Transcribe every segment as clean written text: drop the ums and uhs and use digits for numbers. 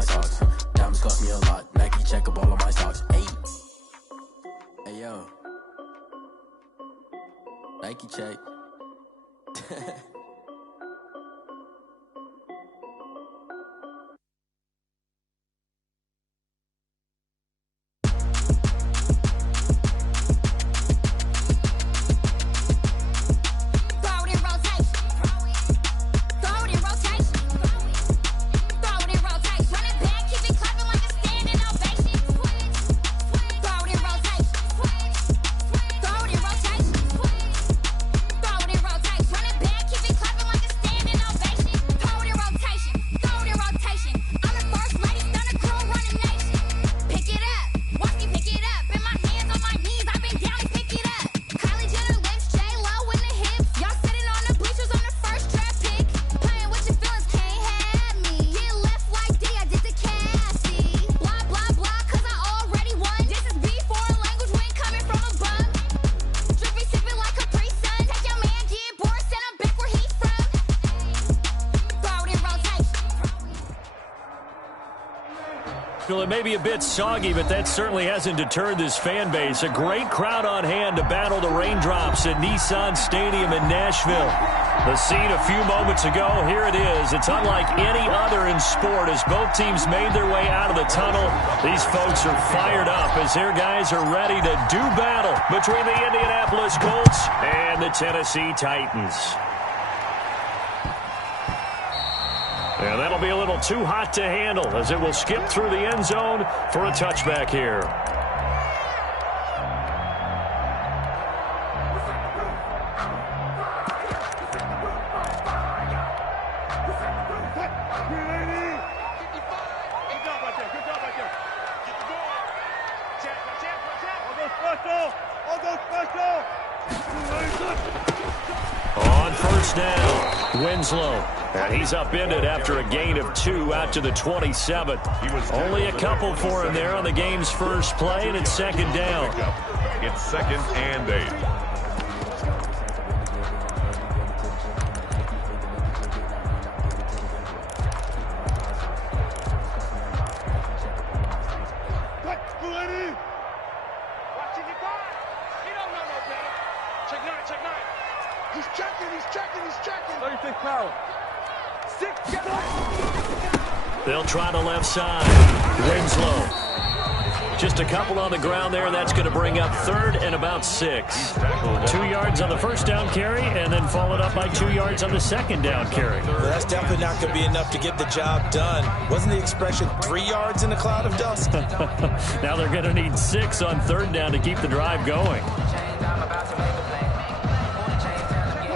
my socks. Diamonds cost me a lot. Nike check up all of my socks. Hey. Hey, yo. Nike check. Well, it may be a bit soggy, but that certainly hasn't deterred this fan base. A great crowd on hand to battle the raindrops at Nissan Stadium in Nashville. The scene a few moments ago, here it is. It's unlike any other in sport as both teams made their way out of the tunnel. These folks are fired up as their guys are ready to do battle between the Indianapolis Colts and the Tennessee Titans. And that'll be a little too hot to handle as it will skip through the end zone for a touchback here. On first down, Winslow. And he's upended after a gain of 2 out to the 27th. Only a couple for him there on the game's first play, and it's second down. It's 2nd and 8. They'll try the left side. Winslow. Just a couple on the ground there, and that's going to bring up 3rd and about 6. 2 yards on the first down carry, and then followed up by 2 yards on the second down carry. Well, that's definitely not going to be enough to get the job done. Wasn't the expression 3 yards in a cloud of dust? Now they're going to need 6 on 3rd down to keep the drive going.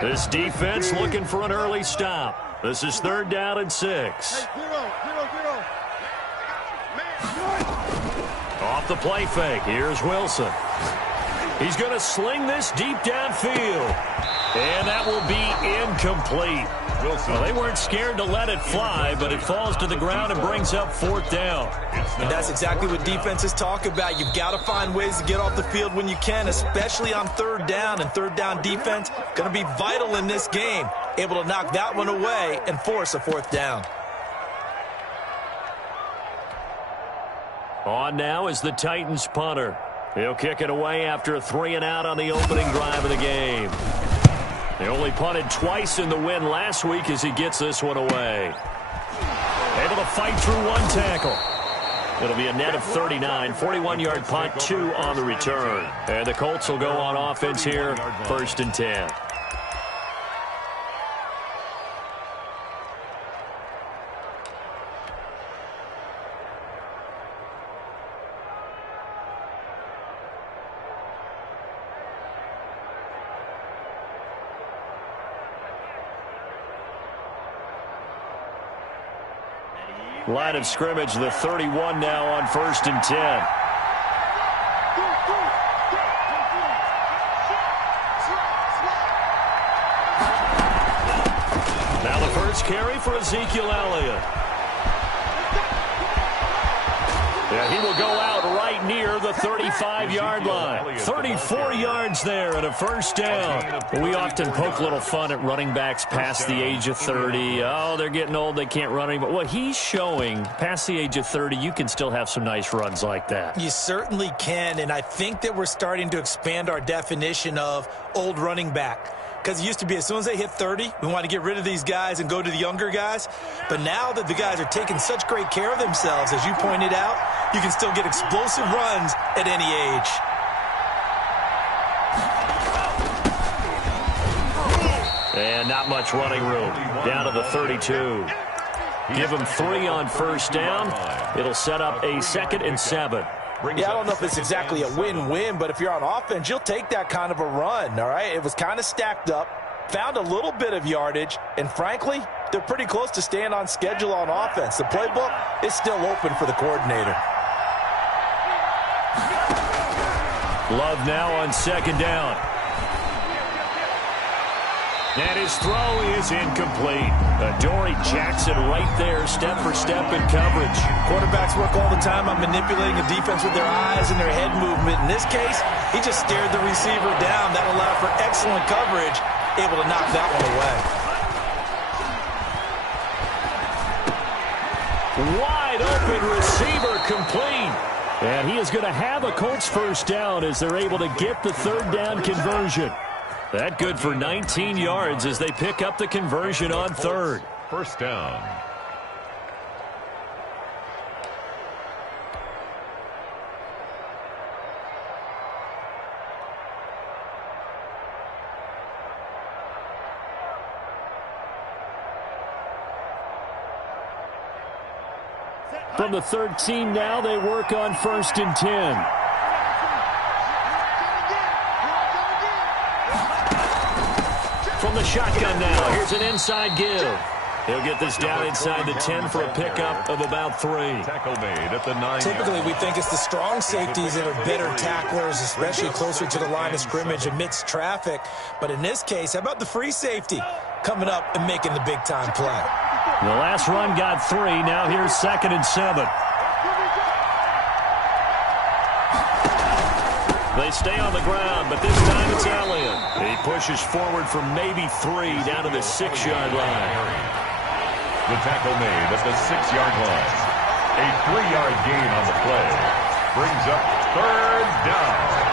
This defense looking for an early stop. This is 3rd down and 6. Off the play fake, here's Wilson. He's going to sling this deep downfield. And that will be incomplete. Well, they weren't scared to let it fly, but it falls to the ground and brings up 4th down. And that's exactly what defenses talk about. You've got to find ways to get off the field when you can, especially on 3rd down. And 3rd down defense going to be vital in this game. Able to knock that one away and force a 4th down. On now is the Titans punter. He'll kick it away after a 3-and-out on the opening drive of the game. They only punted twice in the win last week as he gets this one away. Able to fight through one tackle. It'll be a net of 39, 41-yard punt, 2 on the return. And the Colts will go on offense here, 1st and 10. Line of scrimmage, the 31 now on 1st and 10. Now the first carry for Ezekiel Elliott. Yeah, he will go out right near the 35-yard line. 34 yards there and a first down. We often poke a little fun at running backs past the age of 30. Oh, they're getting old, they can't run anymore. Well, he's showing past the age of 30, you can still have some nice runs like that. You certainly can, and I think that we're starting to expand our definition of old running back. Because it used to be as soon as they hit 30, we want to get rid of these guys and go to the younger guys. But now that the guys are taking such great care of themselves, as you pointed out, you can still get explosive runs at any age. And not much running room. Down to the 32. Give them 3 on first down. It'll set up a 2nd and 7. Yeah, I don't know if it's exactly a win-win, but if you're on offense, you'll take that kind of a run, all right? It was kind of stacked up, found a little bit of yardage, and frankly, they're pretty close to staying on schedule on offense. The playbook is still open for the coordinator. Love now on 2nd down. And his throw is incomplete. Adoree Jackson right there, step for step in coverage. Quarterbacks work all the time on manipulating a defense with their eyes and their head movement. In this case, he just stared the receiver down. That allowed for excellent coverage, able to knock that one away. Wide open receiver complete. And he is going to have a Colts first down as they're able to get the 3rd down conversion. That good for 19 yards as they pick up the conversion on 3rd. First down. From the 13 now, they work on 1st and 10. From the shotgun now, here's an inside give. He'll get this down inside the 10 for a pickup of about 3. Tackle made at the 9. Typically, we think it's the strong safeties that are better tacklers, especially closer to the line of scrimmage amidst traffic. But in this case, how about the free safety coming up and making the big-time play? The last run got 3. Now here's 2nd and 7. They stay on the ground, but this time it's Elliott. He pushes forward for maybe 3 down to the 6-yard line. The tackle made at the 6-yard line. A 3-yard gain on the play. Brings up 3rd down.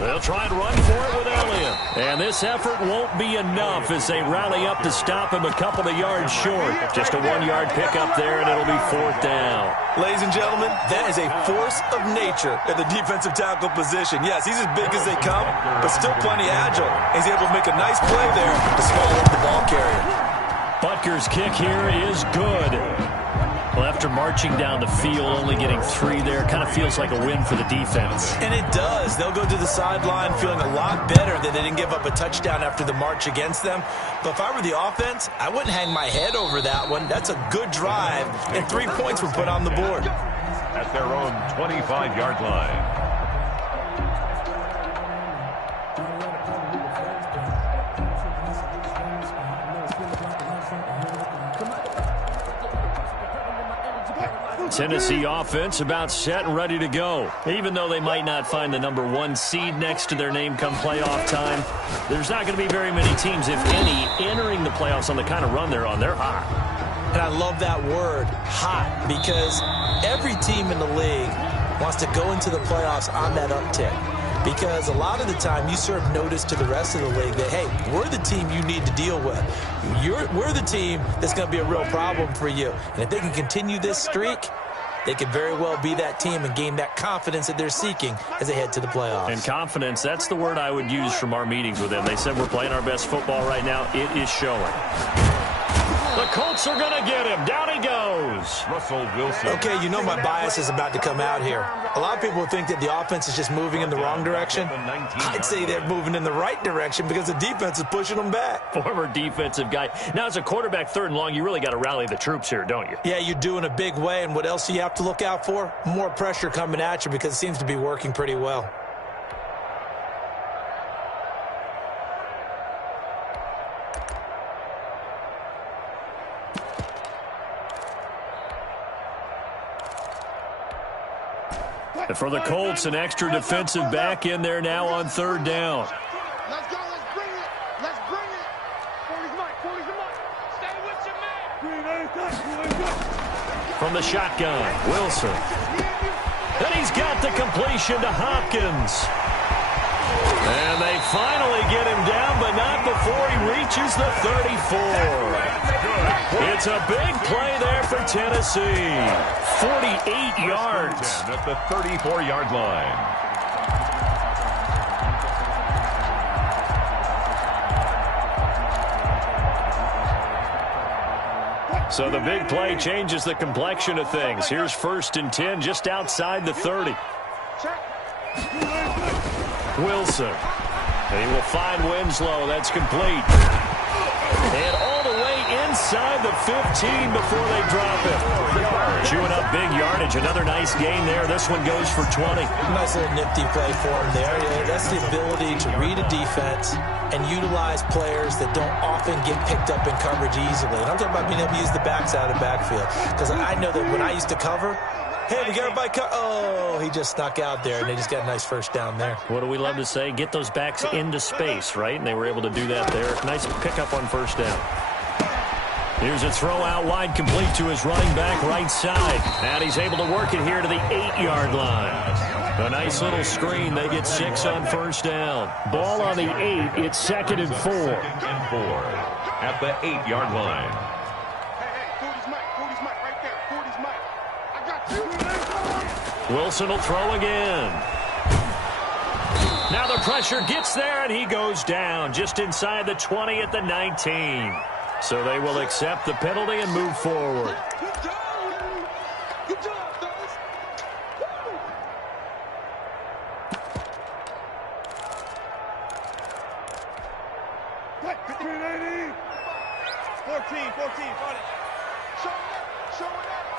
They'll try and run for it with Elliott. And this effort won't be enough as they rally up to stop him a couple of yards short. Just a 1-yard pickup there, and it'll be 4th down. Ladies and gentlemen, that is a force of nature at the defensive tackle position. Yes, he's as big as they come, but still plenty agile. He's able to make a nice play there to swallow up the ball carrier. Butker's kick here is good. Well, after marching down the field, only getting 3 there, kind of feels like a win for the defense. And it does. They'll go to the sideline feeling a lot better that they didn't give up a touchdown after the march against them. But if I were the offense, I wouldn't hang my head over that one. That's a good drive, and 3 points were put on the board. At their own 25-yard line. Tennessee offense about set and ready to go. Even though they might not find the number 1 seed next to their name come playoff time, there's not going to be very many teams, if any, entering the playoffs on the kind of run they're on. They're hot. And I love that word, hot, because every team in the league wants to go into the playoffs on that uptick. Because a lot of the time you serve notice to the rest of the league that, hey, we're the team you need to deal with. We're the team that's going to be a real problem for you. And if they can continue this streak, they could very well be that team and gain that confidence that they're seeking as they head to the playoffs. And confidence, that's the word I would use from our meetings with them. They said we're playing our best football right now. It is showing. The Colts are going to get him. Down he goes. Russell Wilson. Okay, you know my bias is about to come out here. A lot of people think that the offense is just moving in the wrong direction. I'd say they're moving in the right direction because the defense is pushing them back. Former defensive guy. Now, as a quarterback, 3rd and long, you really got to rally the troops here, don't you? Yeah, you do in a big way, and what else do you have to look out for? More pressure coming at you because it seems to be working pretty well. And for the Colts, an extra defensive back in there now on 3rd down. Let's go. Let's bring it. Let's bring it. 40's Mike. 40's Mike. Stay with your man. From the shotgun, Wilson. And he's got the completion to Hopkins. And they finally get him down, but not before he reaches the 34. It's a big play there for Tennessee. 48 yards. At the 34-yard line. So the big play changes the complexion of things. Here's 1st and 10 just outside the 30. Wilson. And he will find Winslow. That's complete. And all the way inside the 15 before they drop it. Chewing up big yardage. Another nice gain there. This one goes for 20. Nice little nifty play for him there. Yeah, that's the ability to read a defense and utilize players that don't often get picked up in coverage easily. And I'm talking about being able to use the backs out of the backfield. Because I know that when I used to cover, hey, we got everybody oh, he just snuck out there, and they just got a nice 1st down there. What do we love to say? Get those backs into space, right? And they were able to do that there. Nice pickup on 1st down. Here's a throw out wide, complete to his running back right side. And he's able to work it here to the 8-yard line. A nice little screen. They get 6 on 1st down. Ball on the 8. It's 2nd and 4. 2nd and 4 at the 8-yard line. Hey, 40's Mike. 40's Mike right there. 40's Mike. I got you. Wilson will throw again. Now the pressure gets there, and he goes down just inside the 20 at the 19. So they will accept the penalty and move forward. Good job. Good job, fellas. 14, 14, on it. Show it up.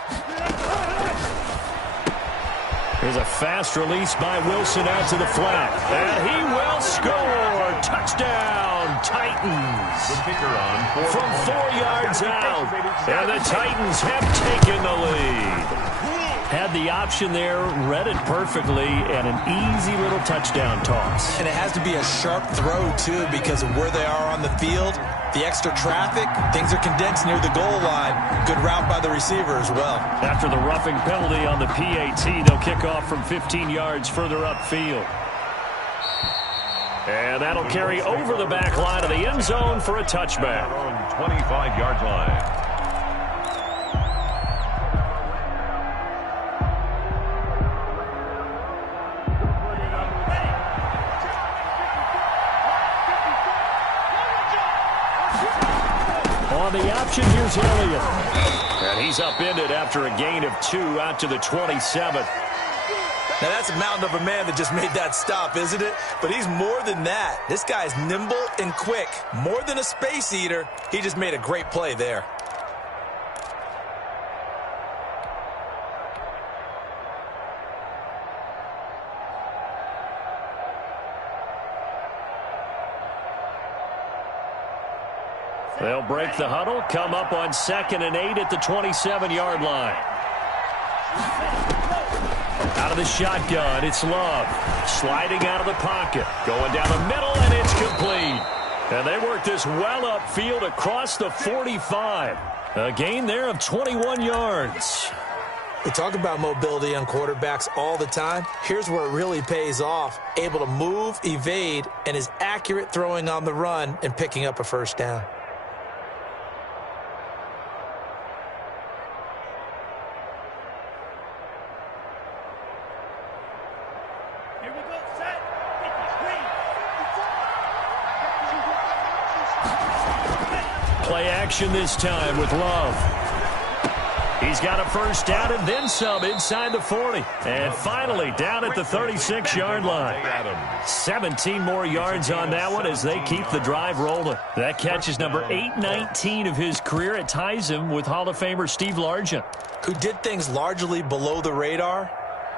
Here's a fast release by Wilson out to the flat. And he will score. Touchdown, Titans. The kicker on From 4 yards out. And the Titans have taken the lead. Had the option there, read it perfectly, and an easy little touchdown toss. And it has to be a sharp throw, too, because of where they are on the field. The extra traffic, things are condensed near the goal line. Good route by the receiver as well. After the roughing penalty on the PAT, they'll kick off from 15 yards further upfield. And that'll carry over the back line of the end zone for a touchback. 25-yard line. On the option, here's Elliott. And he's upended after a gain of 2 out to the 27. Now, that's a mountain of a man that just made that stop, isn't it? But he's more than that. This guy's nimble and quick. More than a space eater. He just made a great play there. They'll break the huddle, come up on 2nd and 8 at the 27-yard line. Out of the shotgun, it's Love. Sliding out of the pocket. Going down the middle, and it's complete. And they work this well upfield across the 45. A gain there of 21 yards. We talk about mobility on quarterbacks all the time. Here's where it really pays off. Able to move, evade, and is accurate throwing on the run and picking up a 1st down. Play action this time with Love. He's got a first down and then some inside the 40. And finally down at the 36-yard line. 17 more yards on that one as they keep the drive rolling. That catch is number 819 of his career. It ties him with Hall of Famer Steve Largent, who did things largely below the radar.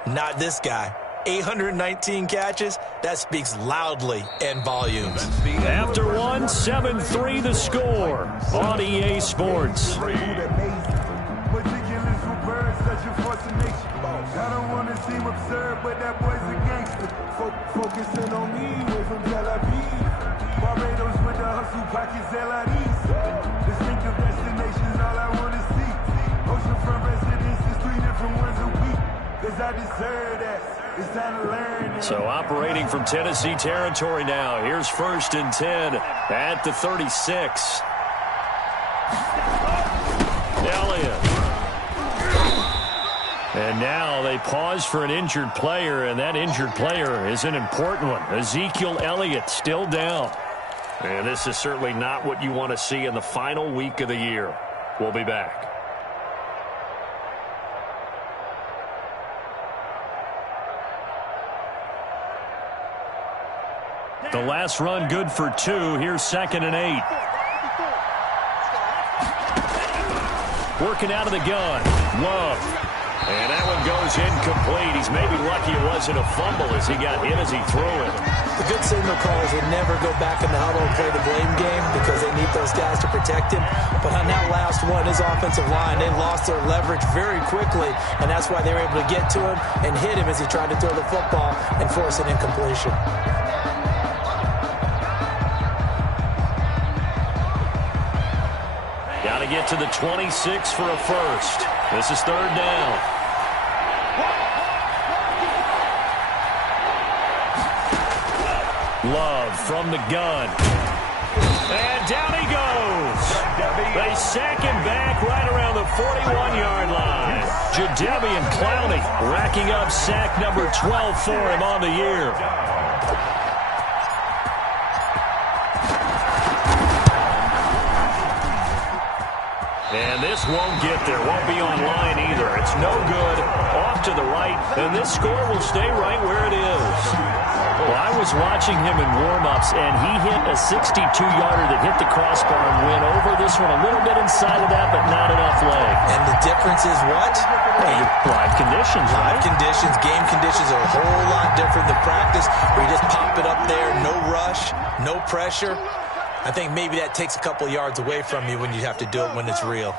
Not this guy. 819 catches, that speaks loudly in volumes. After one, 7-3 the score on EA Sports. I don't want to seem absurd, but that boy's a gangster. Focusing on me, way from Tel Aviv. Barbados with the hustle, pockets LIDs. Distinctive destinations, all I want to see. Oceanfront residences, 3 different ones a week. Cause I deserve that. It's time to learn. So operating from Tennessee territory now. Here's 1st and 10 at the 36. Elliott. And now they pause for an injured player, and that injured player is an important one. Ezekiel Elliott still down. And this is certainly not what you want to see in the final week of the year. We'll be back. The last run good for 2. Here's 2nd and 8. Working out of the gun. Love. And that one goes incomplete. He's maybe lucky it wasn't a fumble as he got hit as he threw it. The good signal callers would never go back in the huddle and play the blame game because they need those guys to protect him. But on that last one, his offensive line, they lost their leverage very quickly, and that's why they were able to get to him and hit him as he tried to throw the football and force an incompletion. Got to get to the 26 for a first. This is 3rd down. Love from the gun. And down he goes. They sack him back right around the 41-yard line. Jadeveon Clowney racking up sack number 12 for him on the year. And this won't get there. Won't be online either. It's no good. Off to the right. And this score will stay right where it is. Well, I was watching him in warm-ups, and he hit a 62-yarder that hit the crossbar and went over. This one a little bit inside of that, but not enough leg. And the difference is what? Live conditions, right? Live conditions, game conditions are a whole lot different than practice, where you just pop it up there, no rush, no pressure. I think maybe that takes a couple yards away from you when you have to do it when it's real.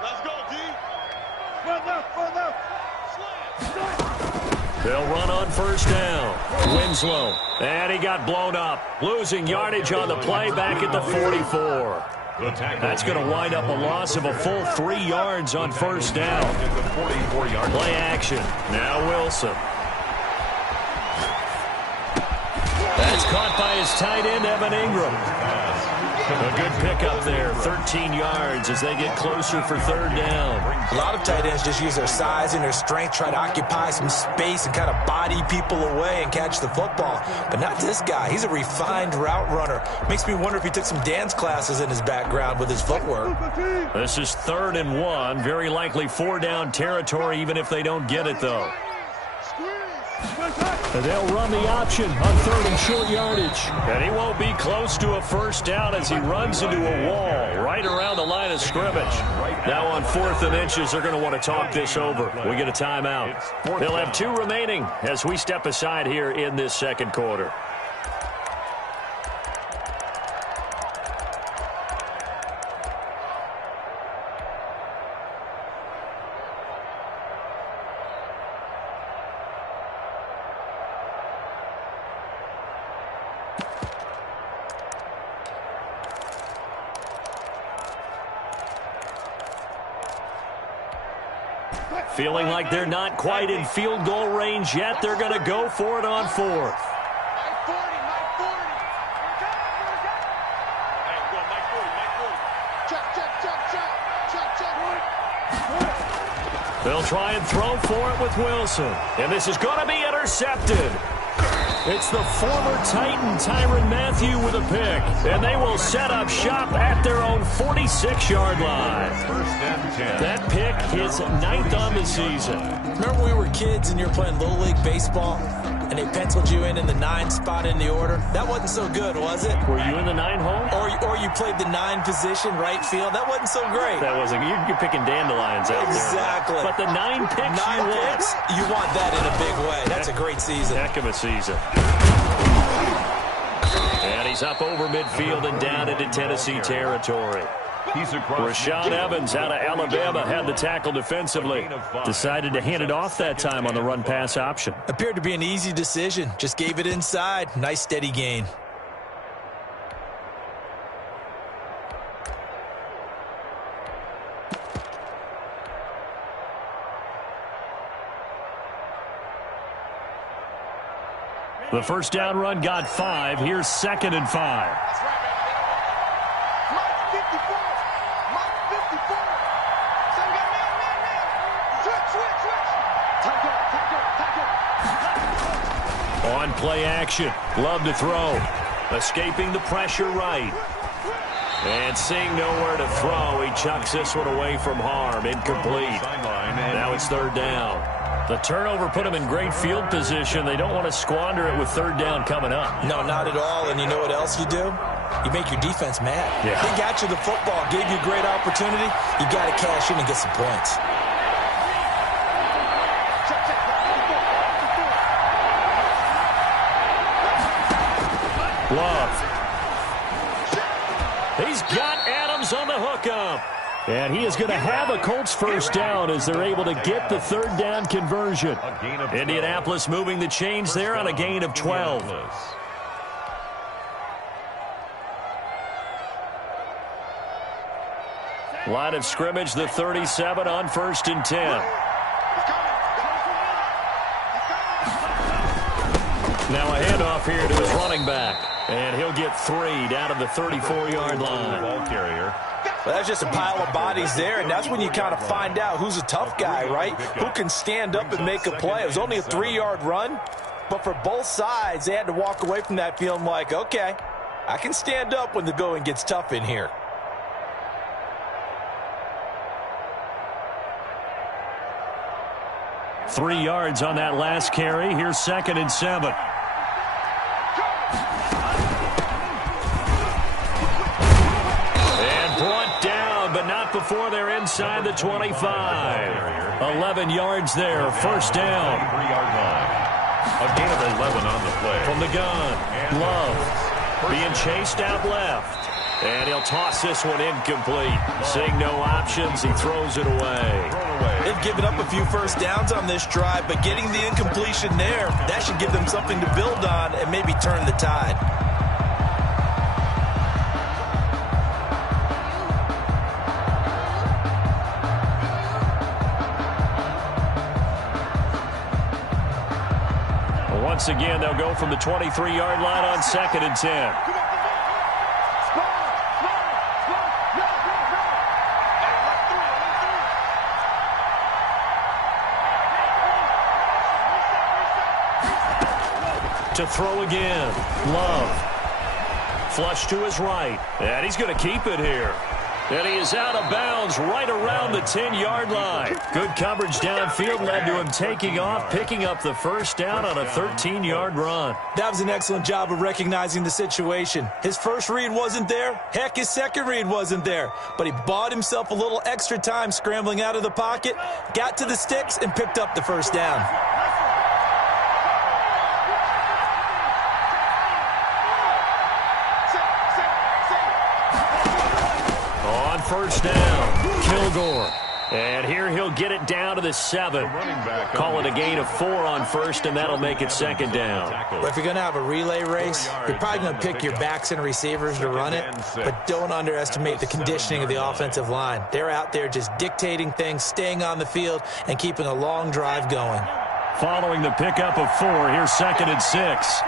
Let's go, D. Further. They'll run on 1st down. Winslow. And he got blown up. Losing yardage on the play back at the 44. That's going to wind up a loss of a full 3 yards on 1st down. Play action. Now Wilson. That's caught by his tight end, Evan Ingram. A good pickup there, 13 yards as they get closer for 3rd down. A lot of tight ends just use their size and their strength, try to occupy some space and kind of body people away and catch the football. But not this guy. He's a refined route runner. Makes me wonder if he took some dance classes in his background with his footwork. This is 3rd and 1. Very likely 4-down territory, even if they don't get it, though. And they'll run the option on 3rd and short yardage. And he won't be close to a 1st down as he runs into a wall right around the line of scrimmage. Now on 4th and inches, they're going to want to talk this over. We get a timeout. They'll have 2 remaining as we step aside here in this 2nd quarter. Feeling like they're not quite in field goal range yet. They're going to go for it on 4th. They'll try and throw for it with Wilson. And this is going to be intercepted. It's the former Titan Tyrann Mathieu with a pick, and they will set up shop at their own 46-yard line. First and 10. That pick, his 9th on the season. Remember when we were kids and you were playing Little League Baseball, and they penciled you in the 9 spot in the order? That wasn't so good, was it? Were you in the 9 hole? Or you played the 9 position, right field? That wasn't so great. That wasn't. You're picking dandelions out there. Exactly. But the 9 picks You want that in a big way. That's a great season. Heck of a season. And he's up over midfield and down into Tennessee territory. He's across Rashawn Evans out of Alabama had the tackle defensively. Decided to hand it off that time on the run-pass option. Appeared to be an easy decision. Just gave it inside. Nice steady gain. The first down run got 5. Here's 2nd and 5. That's right, baby. Mike 54. Mike 54. So we got man. Switch. Tackle. On play action. Love to throw. Escaping the pressure right. And seeing nowhere to throw, he chucks this one away from harm. Incomplete. Now it's 3rd down. The turnover put them in great field position. They don't want to squander it with 3rd down coming up. No, not at all. And you know what else you do? You make your defense mad. Yeah. They got you the football, gave you a great opportunity. You got to cash in and get some points. Love. He's got Adams on the hookup. And he is going to have a Colts first down as they're able to get the 3rd down conversion. Indianapolis moving the chains there on a gain of 12. Line of scrimmage, the 37 on 1st and 10. Now a handoff here to his running back. And he'll get 3 down to the 34-yard line. Ball carrier. Well, that's just a pile of bodies there, and that's when you kind of find out who's a tough guy, right? Who can stand up and make a play. It was only a 3-yard run, but for both sides, they had to walk away from that feeling like, okay, I can stand up when the going gets tough in here. Three yards on that last carry. Here's 2nd and 7. But not before they're inside the 25. 11 yards there, first down. 3-yard line. A gain of 11 on the play. From the gun, Love being chased out left. And he'll toss this one incomplete. Seeing no options, he throws it away. They've given up a few first downs on this drive, but getting the incompletion there, that should give them something to build on and maybe turn the tide. Once again, they'll go from the 23-yard line on 2nd and 10. To throw again. Love. Flush to his right. And he's going to keep it here. And he is out of bounds right around the 10-yard line. Good coverage downfield led to him taking off, picking up the first down on a 13-yard run. That was an excellent job of recognizing the situation. His first read wasn't there. Heck, his second read wasn't there. But he bought himself a little extra time scrambling out of the pocket, got to the sticks, and picked up the first down. First down, Kilgore. And here he'll get it down to the 7. Call it a gain of 4 on first, and that'll make it 2nd down. But if you're going to have a relay race, you're probably going to pick your backs and receivers to run it, but don't underestimate the conditioning of the offensive line. They're out there just dictating things, staying on the field, and keeping a long drive going. Following the pickup of 4, here's 2nd and 6.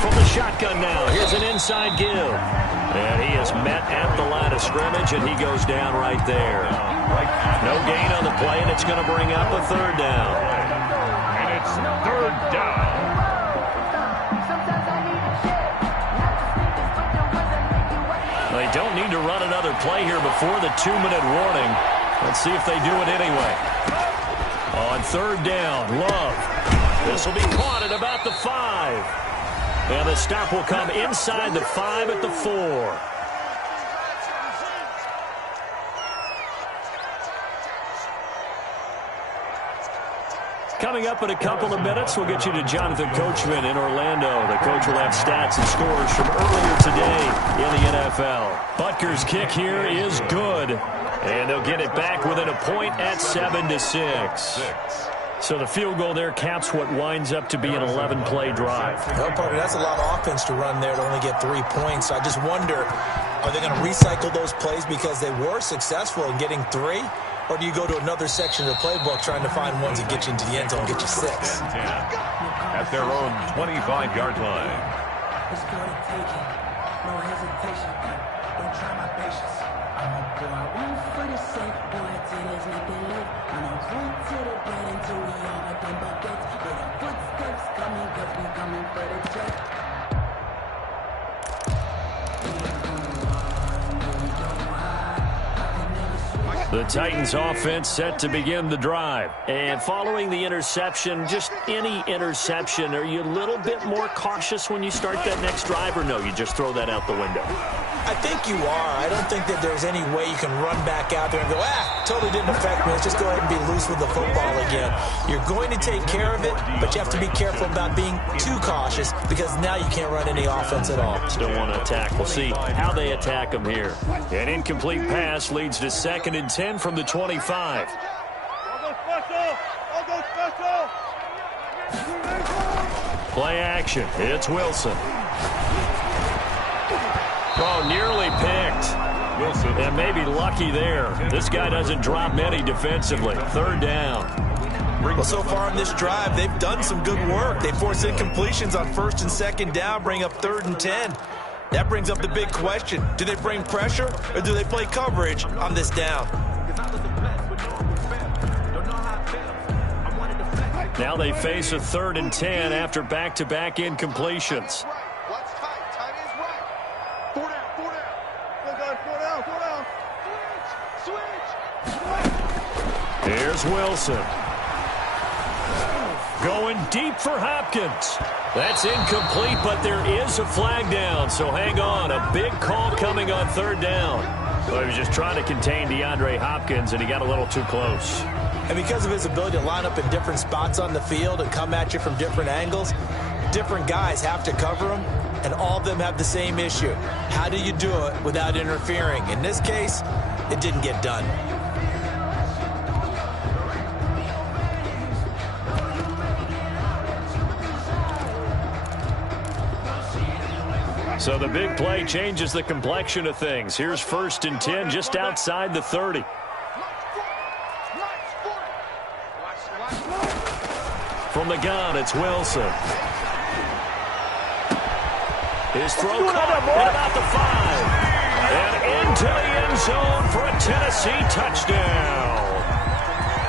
from the shotgun now. Here's an inside give. And he is met at the line of scrimmage, and he goes down right there. No gain on the play, and it's going to bring up a third down. And it's third down. They don't need to run another play here before the 2-minute warning. Let's see if they do it anyway. On third down, Love. This will be caught at about the 5. And the stop will come inside the 5 at the 4. Coming up in a couple of minutes, we'll get you to Jonathan Coachman in Orlando. The coach will have stats and scores from earlier today in the NFL. Butker's kick here is good. And they'll get it back within a point at 7-6. So the field goal there caps what winds up to be an 11-play drive. Well, partner, that's a lot of offense to run there to only get 3 points. I just wonder, are they going to recycle those plays because they were successful in getting 3? Or do you go to another section of the playbook trying to find ones that get you into the end zone and get you 6? At their own 25-yard line. It's for the taking. No hesitation. Don't try my patience. I'm a boy. One for the sake. Boy, till there's nothing left. I'm a run to the bread until we all got them buckets. With our footsteps coming, cause we coming for the check. The Titans offense set to begin the drive. And following the interception, just any interception, are you a little bit more cautious when you start that next drive, or no, you just throw that out the window? I think you are. I don't think that there's any way you can run back out there and go, totally didn't affect me. Let's just go ahead and be loose with the football again. You're going to take care of it, but you have to be careful about being too cautious because now you can't run any offense at all. Still want to attack. We'll see how they attack them here. An incomplete pass leads to 2nd and 10 from the 25. Play action. It's Wilson. Oh, nearly picked. Wilson. And maybe lucky there. This guy doesn't drop many defensively. Third down. Well, so far in this drive, they've done some good work. They force incompletions on 1st and 2nd down, bring up 3rd and 10. That brings up the big question. Do they bring pressure or do they play coverage on this down? Now they face a 3rd and 10 after back-to-back incompletions. Here's Wilson. Going deep for Hopkins. That's incomplete, but there is a flag down, so hang on. A big call coming on 3rd down. Well, he was just trying to contain DeAndre Hopkins, and he got a little too close. And because of his ability to line up in different spots on the field and come at you from different angles, different guys have to cover him, and all of them have the same issue. How do you do it without interfering? In this case, it didn't get done. So the big play changes the complexion of things. Here's 1st and 10 just outside the 30. From the gun, it's Wilson. His throw caught at about the 5. And into the end zone for a Tennessee touchdown.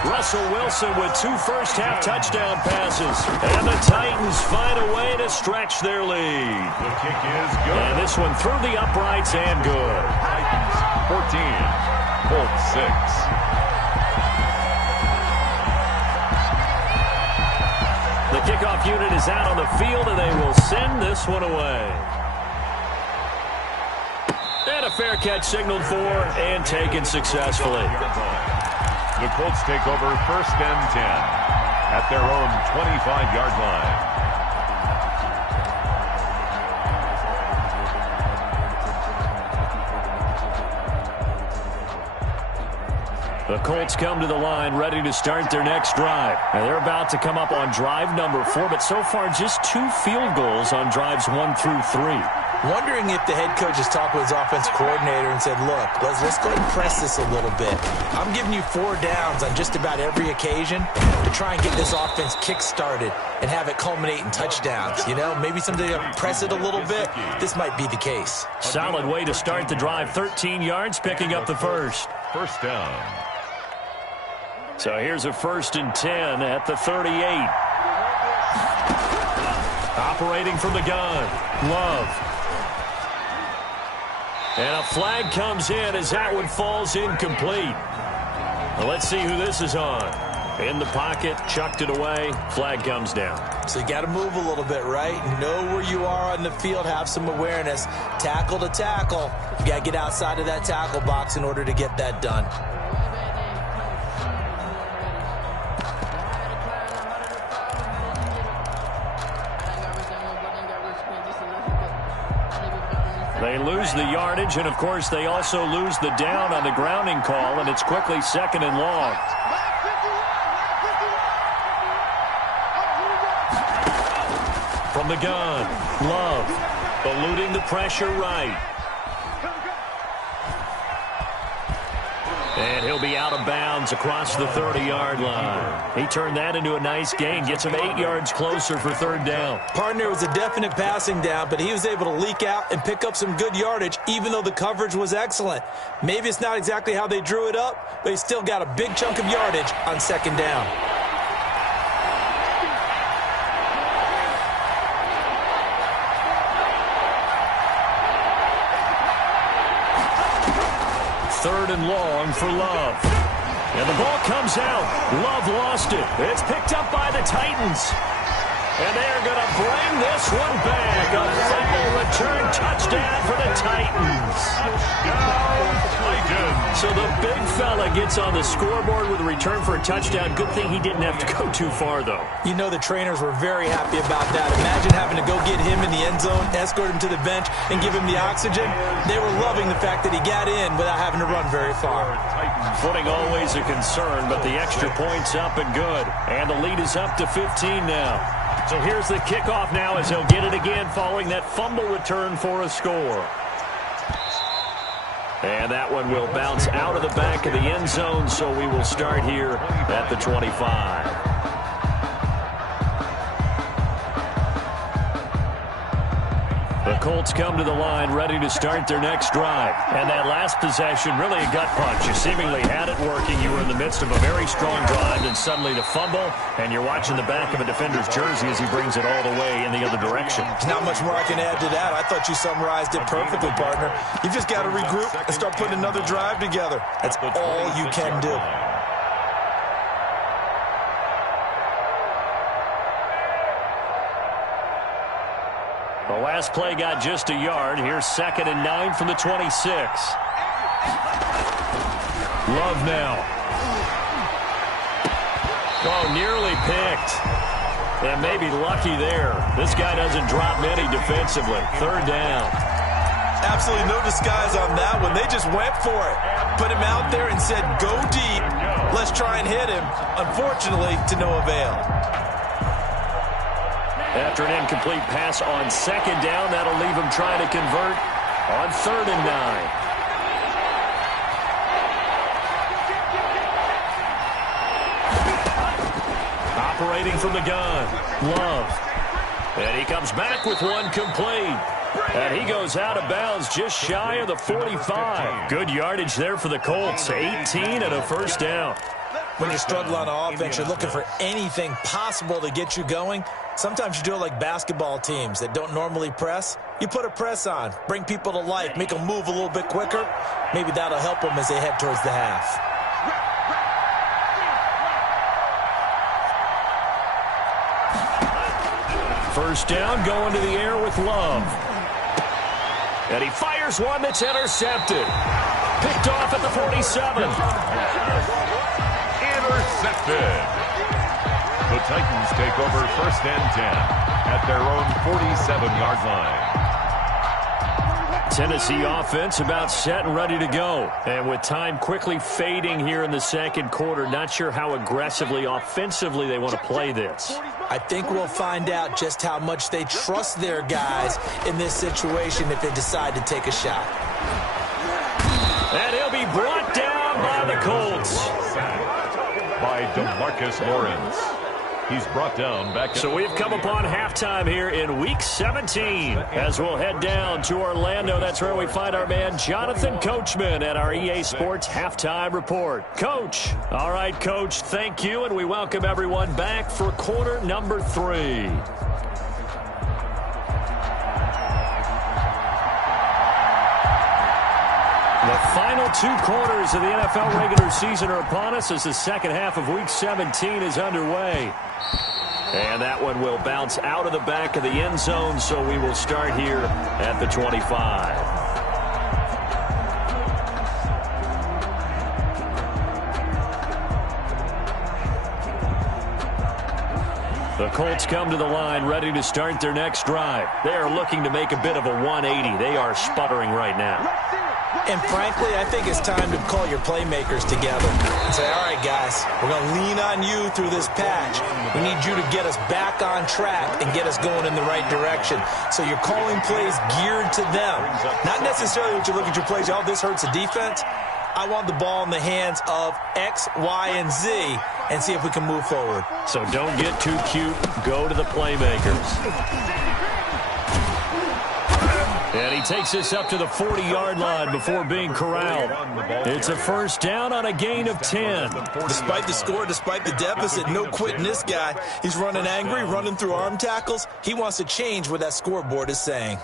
Russell Wilson with 2 first-half touchdown passes. And the Titans find a way to stretch their lead. The kick is good. And this one through the uprights and good. Titans 14, Colts 6. The kickoff unit is out on the field, and they will send this one away. And a fair catch signaled for and taken successfully. The Colts take over 1st and 10 at their own 25-yard line. The Colts come to the line ready to start their next drive. And they're about to come up on drive number 4, but so far just 2 field goals on drives 1 through 3. Wondering if the head coach has talked with his offensive coordinator and said, look, let's go ahead and press this a little bit. I'm giving you 4 downs on just about every occasion to try and get this offense kick-started and have it culminate in touchdowns. You know, maybe something to press it a little bit. This might be the case. Solid way to start the drive. 13 yards, picking up the first. First down. So here's a 1st and 10 at the 38. Operating from the gun, Love. And a flag comes in as that one falls incomplete. Well, let's see who this is on. In the pocket, chucked it away, flag comes down. So you got to move a little bit, right? Know where you are on the field, have some awareness. Tackle to tackle. You got to get outside of that tackle box in order to get that done. They lose the yardage, and, of course, they also lose the down on the grounding call, and it's quickly 2nd and long. From the gun, Love, eluding the pressure right. And he'll be out of bounds across the 30-yard line. He turned that into a nice gain, gets him 8 yards closer for 3rd down. Partner, was a definite passing down, but he was able to leak out and pick up some good yardage, even though the coverage was excellent. Maybe it's not exactly how they drew it up, but he still got a big chunk of yardage on 2nd down. Third and long for Love. And the ball comes out. Love lost it. It's picked up by the Titans. And they are going to bring this one back. A fumble return touchdown for the Titans. So the big fella gets on the scoreboard with a return for a touchdown. Good thing he didn't have to go too far, though. You know the trainers were very happy about that. Imagine having to go get him in the end zone, escort him to the bench, and give him the oxygen. They were loving the fact that he got in without having to run very far. Footing always a concern, but the extra point's up and good. And the lead is up to 15 now. So here's the kickoff now as he'll get it again following that fumble return for a score. And that one will bounce out of the back of the end zone, so we will start here at the 25. The Colts come to the line ready to start their next drive. And that last possession, really a gut punch. You seemingly had it working. You were in the midst of a very strong drive, and suddenly the fumble, and you're watching the back of a defender's jersey as he brings it all the way in the other direction. Not much more I can add to that. I thought you summarized it perfectly, partner. You've just got to regroup and start putting another drive together. That's all you can do. The last play got just a yard. Here's 2nd and 9 from the 26. Love now. Oh, nearly picked. And maybe lucky there. This guy doesn't drop many defensively. 3rd down. Absolutely no disguise on that one. They just went for it. Put him out there and said, go deep. Let's try and hit him. Unfortunately, to no avail. After an incomplete pass on 2nd down, that'll leave him trying to convert on 3rd and 9. Operating from the gun, Love. And he comes back with one complete. And he goes out of bounds just shy of the 45. Good yardage there for the Colts. 18 and a 1st down. When you struggle on offense, you're looking for anything possible to get you going. Sometimes you do it like basketball teams that don't normally press. You put a press on, bring people to life, make them move a little bit quicker. Maybe that'll help them as they head towards the half. First down, going to the air with Love. And he fires one that's intercepted. Picked off at the 47. Intercepted. The Titans take over 1st and 10 at their own 47-yard line. Tennessee offense about set and ready to go. And with time quickly fading here in the 2nd quarter, not sure how aggressively, offensively they want to play this. I think we'll find out just how much they trust their guys in this situation if they decide to take a shot. And he'll be brought down by the Colts. By DeMarcus Lawrence. He's brought down back. So we've come upon halftime here in Week 17 as we'll head down to Orlando. That's where we find our man Jonathan Coachman at our EA Sports Halftime Report. Coach. All right, Coach, thank you, and we welcome everyone back for quarter number 3. The final 2 quarters of the NFL regular season are upon us as the second half of Week 17 is underway. And that one will bounce out of the back of the end zone, so we will start here at the 25. The Colts come to the line ready to start their next drive. They are looking to make a bit of a 180. They are sputtering right now. And frankly, I think it's time to call your playmakers together and say, all right, guys, we're going to lean on you through this patch. We need you to get us back on track and get us going in the right direction. So you're calling plays geared to them. Not necessarily what you look at your plays, oh, this hurts the defense. I want the ball in the hands of X, Y, and Z and see if we can move forward. So don't get too cute. Go to the playmakers. And he takes this up to the 40-yard line before being corralled. It's a first down on a gain of 10. Despite the score, despite the deficit, no quitting this guy. He's running angry, running through arm tackles. He wants to change what that scoreboard is saying.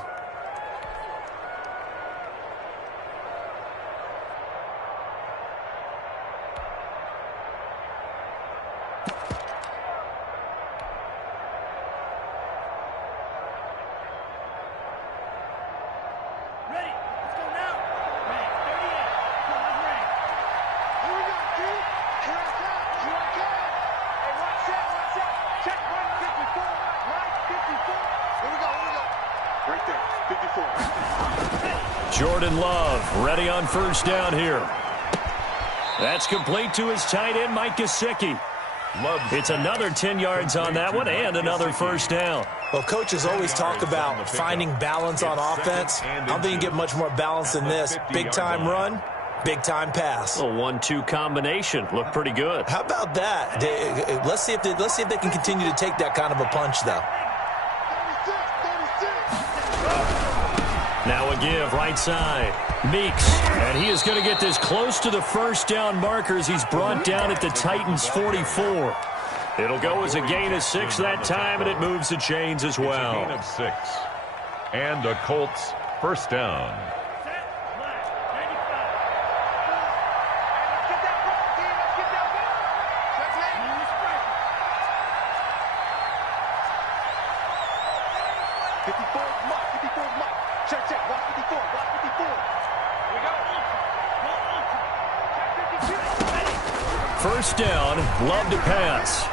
Jordan Love ready on first down here. That's complete to his tight end, Mike Gesicki. It's another 10 yards on that one and another first down. Well, coaches always talk about finding balance on offense. I don't think you get much more balance than this. Big-time run, big-time pass. A 1-2 combination. Looked pretty good. How about that? Let's see if they can continue to take that kind of a punch, though. Now a give, right side. Meeks, and he is going to get this close to the first down markers. He's brought down at the Titans' 44. It'll go as a gain of 6 that time, and it moves the chains as well. It's a gain of 6. And a Colts first down. First down, Love to pass.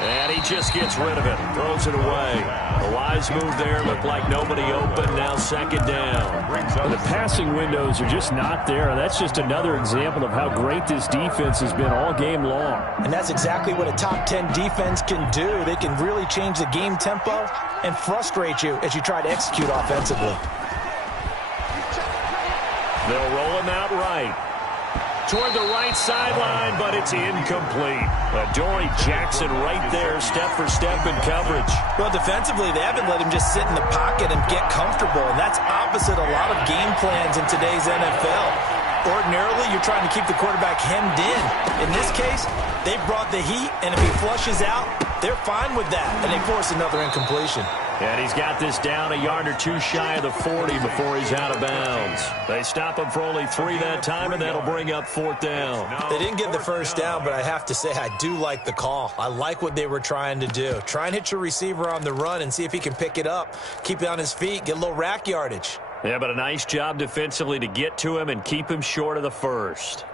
And he just gets rid of it, throws it away. A wise move there, looked like nobody open, now second down. The passing windows are just not there. That's just another example of how great this defense has been all game long. And that's exactly what a top 10 defense can do. They can really change the game tempo and frustrate you as you try to execute offensively. They'll roll him out right. Toward the right sideline, but it's incomplete. Adoree Jackson right there, step for step in coverage. Well, defensively, they haven't let him just sit in the pocket and get comfortable, and that's opposite a lot of game plans in today's NFL. Ordinarily, you're trying to keep the quarterback hemmed in. In this case, they brought the heat, and if he flushes out, they're fine with that, and they force another incompletion. And he's got this down a yard or two shy of the 40 before he's out of bounds. They stop him for only 3 that time, and that'll bring up fourth down. They didn't get the first down, but I have to say I do like the call. I like what they were trying to do. Try and hit your receiver on the run and see if he can pick it up, keep it on his feet, get a little rack yardage. Yeah, but a nice job defensively to get to him and keep him short of the first.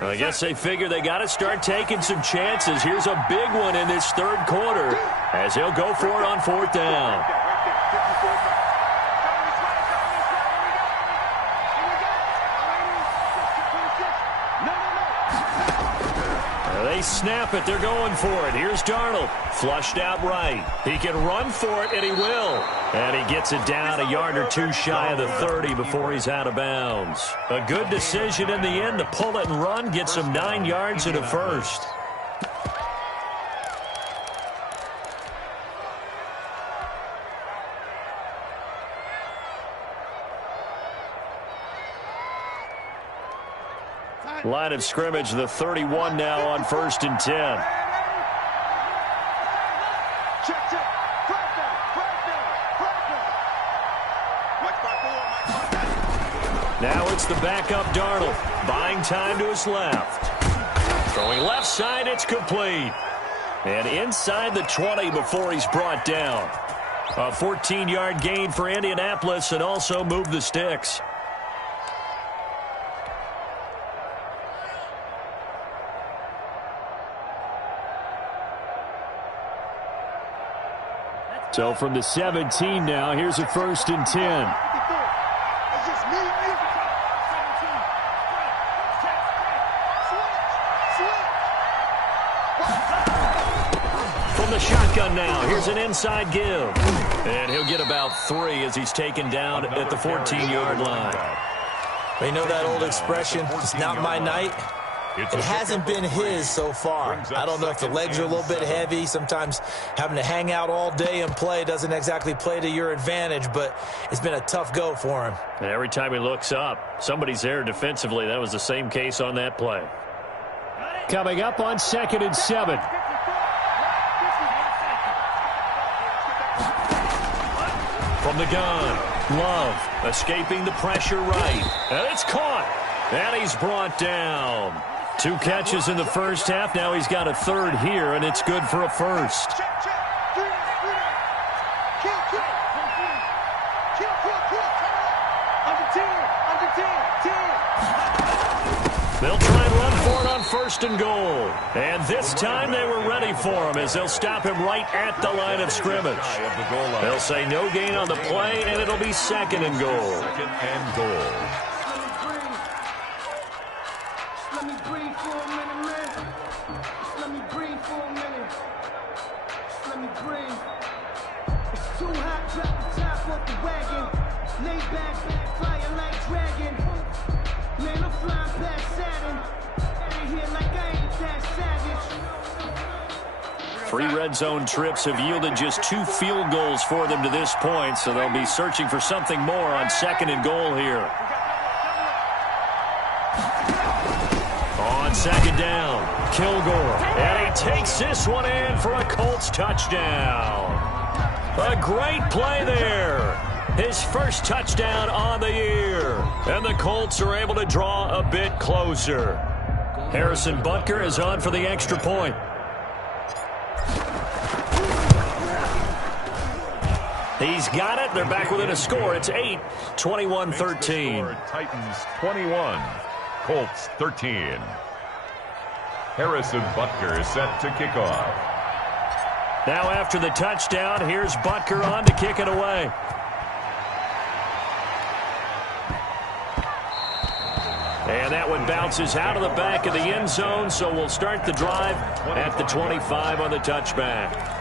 I guess they figure they got to start taking some chances. Here's a big one in this third quarter as he'll go for it on fourth down. They snap it. They're going for it. Here's Darnold. Flushed out right. He can run for it, and he will. And he gets it down a yard or two shy of the 30 before he's out of bounds. A good decision in the end to pull it and run. Gets him 9 yards and a first. Line of scrimmage, the 31 now on 1st and 10. Now it's the backup Darnold, buying time to his left. Throwing left side, it's complete. And inside the 20 before he's brought down. A 14-yard gain for Indianapolis and also moved the sticks. So from the 17 now, here's a 1st and 10. From the shotgun now, here's an inside give. And he'll get about 3 as he's taken down at the 14-yard line. You know that old expression, it's not my night? It hasn't been his so far. I don't know if the legs are a little bit heavy. Sometimes having to hang out all day and play doesn't exactly play to your advantage, but it's been a tough go for him. And every time he looks up, somebody's there defensively. That was the same case on that play. Coming up on 2nd and 7. From the gun, Love escaping the pressure right. And it's caught. And he's brought down. 2 catches in the first half. Now he's got a 3rd here, and it's good for a first. They'll try and run for it on 1st and goal. And this time they were ready for him as they'll stop him right at the line of scrimmage. They'll say no gain on the play, and it'll be 2nd and goal. 2nd and goal. Let me breathe for a minute, man. Let me breathe for a minute. Let me breathe. It's too hot, drop the top off the wagon. Lay back, fire like dragon. Man, I'm flying past Saturn. Out of here like I ain't that savage. 3 red zone trips have yielded just 2 field goals for them to this point, so they'll be searching for something more on 2nd and goal here. On 2nd down, Kilgore, and he takes this one in for a Colts touchdown. A great play there. His first touchdown on the year, and the Colts are able to draw a bit closer. Harrison Butker is on for the extra point. He's got it. They're back within a score. It's 8, 21-13. Titans 21, Colts 13. Harrison Butker is set to kick off. Now after the touchdown, here's Butker on to kick it away. And that one bounces out of the back of the end zone, so we'll start the drive at the 25 on the touchback.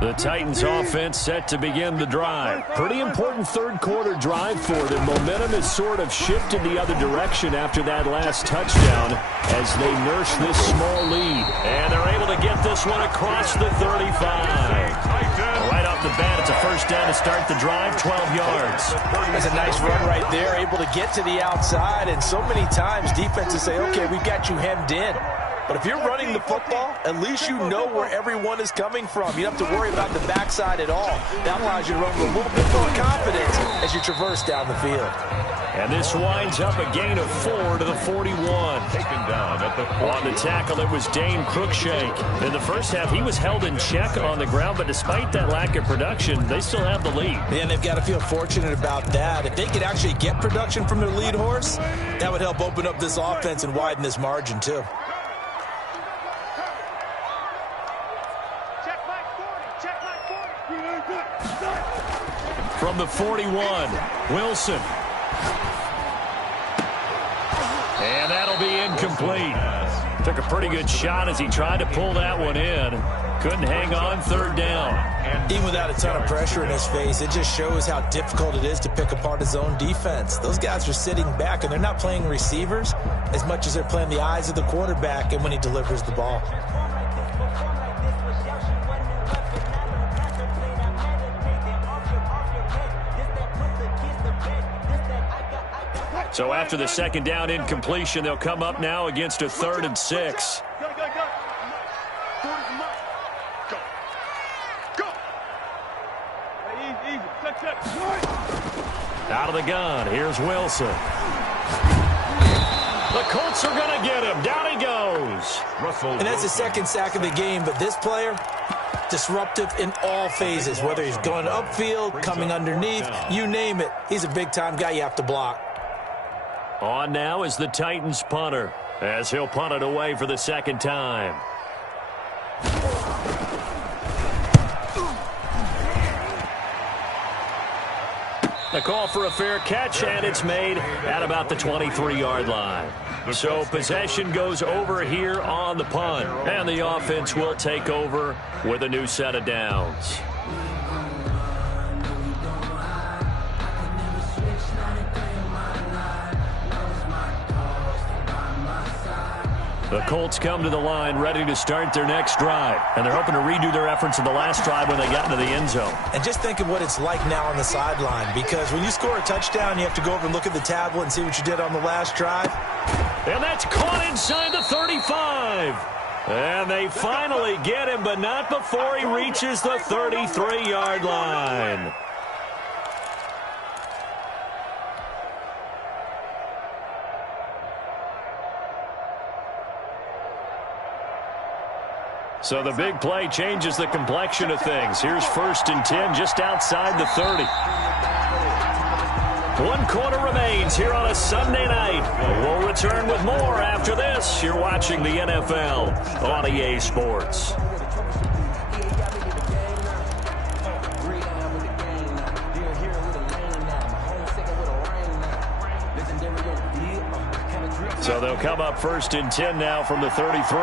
The Titans offense set to begin the drive. Pretty important 3rd quarter drive for them. Momentum has sort of shifted the other direction after that last touchdown as they nurse this small lead. And they're able to get this one across the 35. Right off the bat, it's a 1st down to start the drive, 12 yards. That's a nice run right there, able to get to the outside. And so many times defenses say, okay, we've got you hemmed in. But if you're running the football, at least you know where everyone is coming from. You don't have to worry about the backside at all. That allows you to run with a little bit more confidence as you traverse down the field. And this winds up a gain of 4 to the 41. Taken down at the 40. On the tackle, it was Dane Cruikshank. In the first half, he was held in check on the ground, but despite that lack of production, they still have the lead. And they've got to feel fortunate about that. If they could actually get production from their lead horse, that would help open up this offense and widen this margin, too. From the 41, Wilson. And that'll be incomplete. Took a pretty good shot as he tried to pull that one in. Couldn't hang on, third down. Even without a ton of pressure in his face, it just shows how difficult it is to pick apart his own defense. Those guys are sitting back, and they're not playing receivers as much as they're playing the eyes of the quarterback and when he delivers the ball. So after the second down incompletion, they'll come up now against a 3rd and 6. Out of the gun, here's Wilson. The Colts are going to get him. Down he goes. And that's the second sack of the game, but this player, disruptive in all phases, whether he's going upfield, coming underneath, you name it. He's a big-time guy you have to block. On now is the Titans punter, as he'll punt it away for the second time. The call for a fair catch, and it's made at about the 23-yard line. So possession goes over here on the punt, and the offense will take over with a new set of downs. The Colts come to the line ready to start their next drive, and they're hoping to redo their efforts in the last drive when they got into the end zone. And just think of what it's like now on the sideline, because when you score a touchdown, you have to go over and look at the tablet and see what you did on the last drive. And that's caught inside the 35. And they finally get him, but not before he reaches the 33-yard line. So the big play changes the complexion of things. Here's 1st and 10 just outside the 30. 1 quarter remains here on a Sunday night. We'll return with more after this. You're watching the NFL on EA Sports. So they'll come up 1st and 10 now from the 33.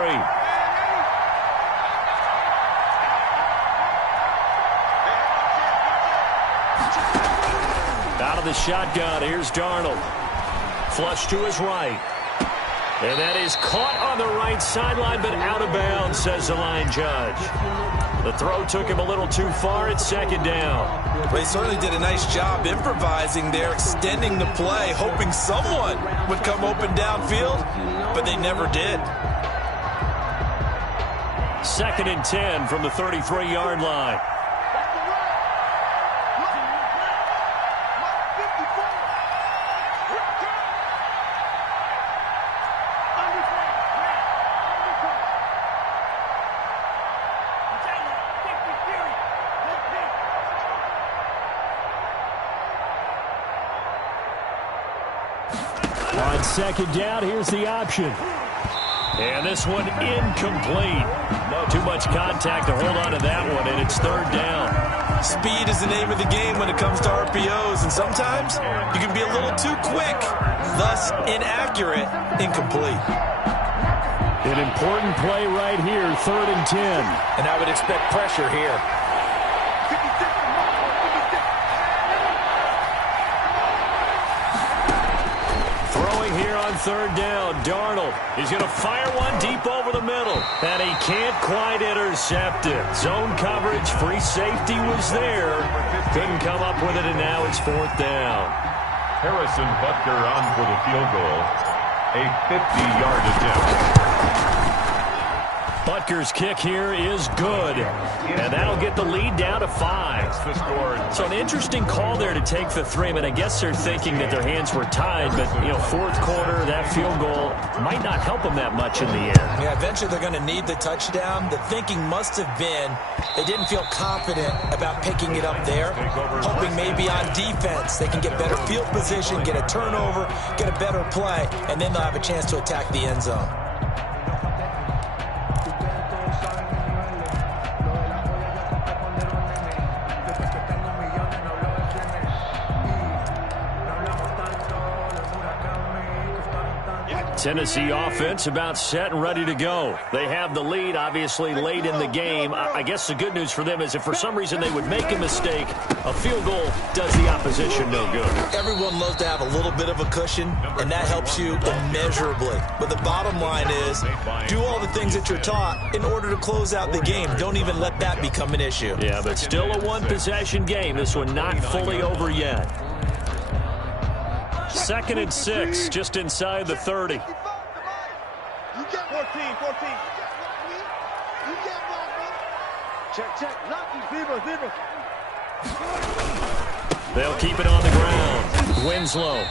Out of the shotgun, here's Darnold. Flush to his right. And that is caught on the right sideline, but out of bounds, says the line judge. The throw took him a little too far. It's 2nd down. Well, he certainly did a nice job improvising there, extending the play, hoping someone would come open downfield, but they never did. 2nd and 10 from the 33-yard line. On 2nd down, here's the option. And this one incomplete. Too much contact to hold on to that one, and it's 3rd down. Speed is the name of the game when it comes to RPOs, and sometimes you can be a little too quick, thus inaccurate, incomplete. An important play right here, 3rd and 10. And I would expect pressure here. Here on 3rd down, Darnold is going to fire one deep over the middle, and he can't quite intercept it. Zone coverage, free safety was there. Couldn't come up with it, and now it's 4th down. Harrison Butker on for the field goal. A 50-yard attempt. Butker's kick here is good, and that'll get the lead down to 5. So an interesting call there to take the 3. I mean, I guess they're thinking that their hands were tied, but, 4th quarter, that field goal might not help them that much in the end. Yeah, eventually they're going to need the touchdown. The thinking must have been they didn't feel confident about picking it up there, hoping maybe on defense they can get better field position, get a turnover, get a better play, and then they'll have a chance to attack the end zone. Tennessee offense about set and ready to go. They have the lead, obviously, late in the game. I guess the good news for them is if for some reason they would make a mistake, a field goal does the opposition no good. Everyone loves to have a little bit of a cushion, and that helps you immeasurably. But the bottom line is, do all the things that you're taught in order to close out the game. Don't even let that become an issue. Yeah, but still a one-possession game. This one not fully over yet. 2nd and 6, just inside the 30. You get 14. You get check. Lucky. Zebra. They'll keep it on the ground. Winslow.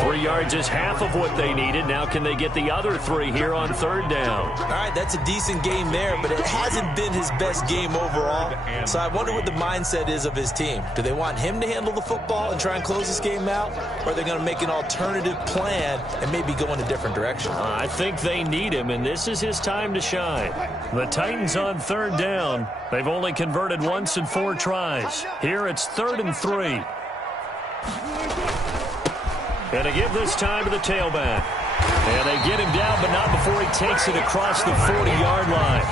3 yards is half of what they needed. Now can they get the other 3 here on 3rd down? All right, that's a decent game there, but it hasn't been his best game overall. So I wonder what the mindset is of his team. Do they want him to handle the football and try and close this game out? Or are they going to make an alternative plan and maybe go in a different direction? I think they need him, and this is his time to shine. The Titans on 3rd down. They've only converted once in 4 tries. Here it's 3rd and 3. And to give this time to the tailback. And they get him down, but not before he takes it across the 40-yard line.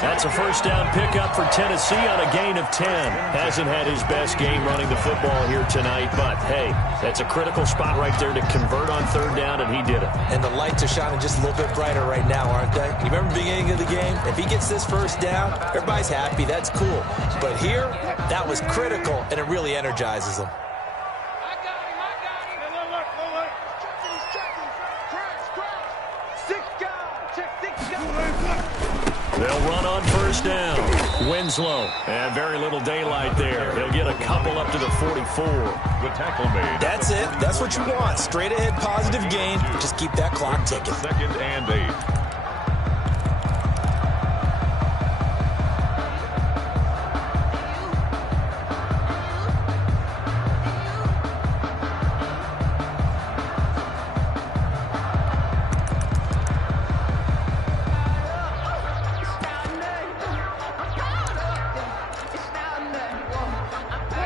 That's a first down pickup for Tennessee on a gain of 10. Hasn't had his best game running the football here tonight, but, hey, that's a critical spot right there to convert on 3rd down, and he did it. And the lights are shining just a little bit brighter right now, aren't they? You remember the beginning of the game? If he gets this first down, everybody's happy. That's cool. But here, that was critical, and it really energizes them. They'll run on first down. Winslow, and very little daylight there. He'll get a couple up to the 44. The tackle made. That's it. That's what you want. Straight ahead, positive gain. Just keep that clock ticking. 2nd and 8.